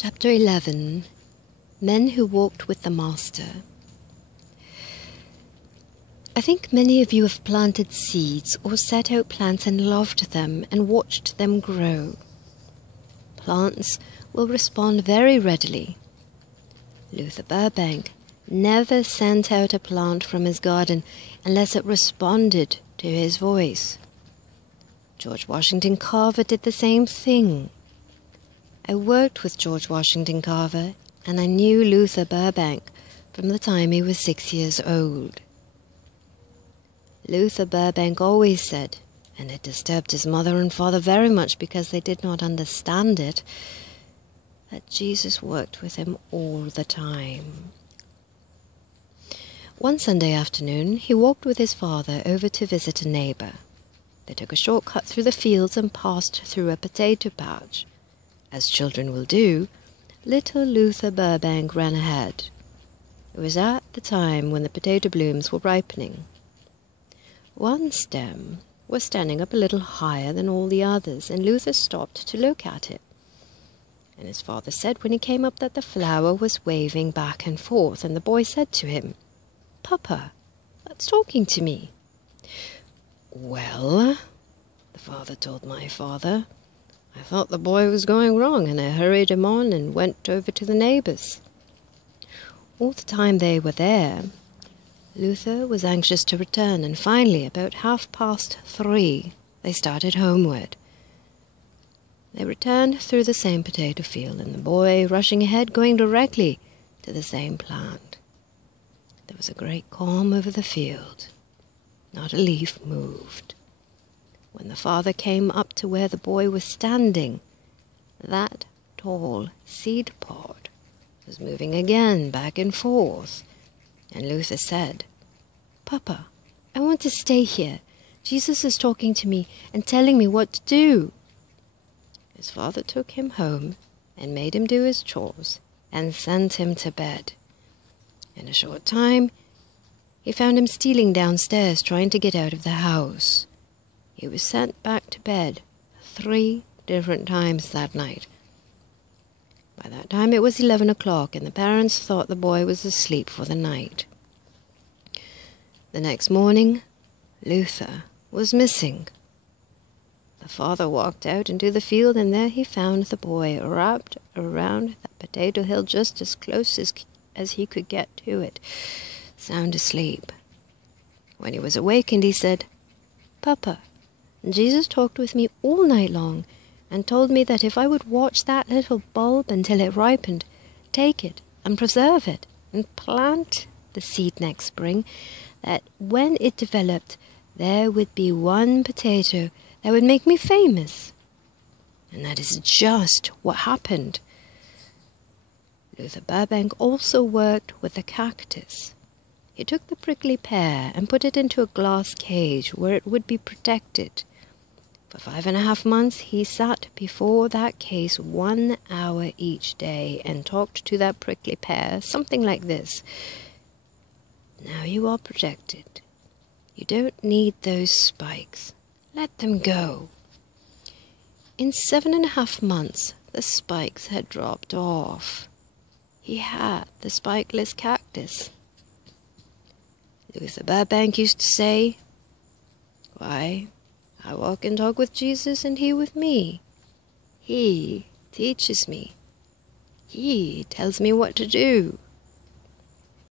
Chapter 11. Men Who Walked with the Master. I think many of you have planted seeds or set out plants and loved them and watched them grow. Plants will respond very readily. Luther Burbank never sent out a plant from his garden unless it responded to his voice. George Washington Carver did the same thing. I worked with George Washington Carver, and I knew Luther Burbank from the time he was 6 years old. Luther Burbank always said, and it disturbed his mother and father very much because they did not understand it, that Jesus worked with him all the time. One Sunday afternoon, he walked with his father over to visit a neighbor. They took a short cut through the fields and passed through a potato patch. As children will do, little Luther Burbank ran ahead. It was at the time when the potato blooms were ripening. One stem was standing up a little higher than all the others, and Luther stopped to look at it. And his father said when he came up that the flower was waving back and forth, and the boy said to him, "Papa, that's talking to me." "Well," the father told my father, "I thought the boy was going wrong, and I hurried him on and went over to the neighbor's." All the time they were there, Luther was anxious to return, and finally, about 3:30, they started homeward. They returned through the same potato field, and the boy rushing ahead, going directly to the same plant. There was a great calm over the field. Not a leaf moved. When the father came up to where the boy was standing, that tall seed pod was moving again back and forth, and Luther said, "Papa, I want to stay here. Jesus is talking to me and telling me what to do." His father took him home and made him do his chores and sent him to bed. In a short time, he found him stealing downstairs, trying to get out of the house. He was sent back to bed 3 different times that night. By that time it was 11 o'clock, and the parents thought the boy was asleep for the night. The next morning, Luther was missing. The father walked out into the field, and there he found the boy wrapped around that potato hill just as close as he could get to it, sound asleep. When he was awakened, he said, "Papa, Jesus talked with me all night long and told me that if I would watch that little bulb until it ripened, take it and preserve it and plant the seed next spring, that when it developed, there would be one potato that would make me famous." And that is just what happened. Luther Burbank also worked with the cactus. He took the prickly pear and put it into a glass cage where it would be protected. For 5.5 months he sat before that case 1 hour each day and talked to that prickly pear, something like this: "Now you are protected. You don't need those spikes. Let them go." In 7.5 months, the spikes had dropped off. He had the spikeless cactus. Luther Burbank used to say, "Why, I walk and talk with Jesus, and he with me. He teaches me. He tells me what to do."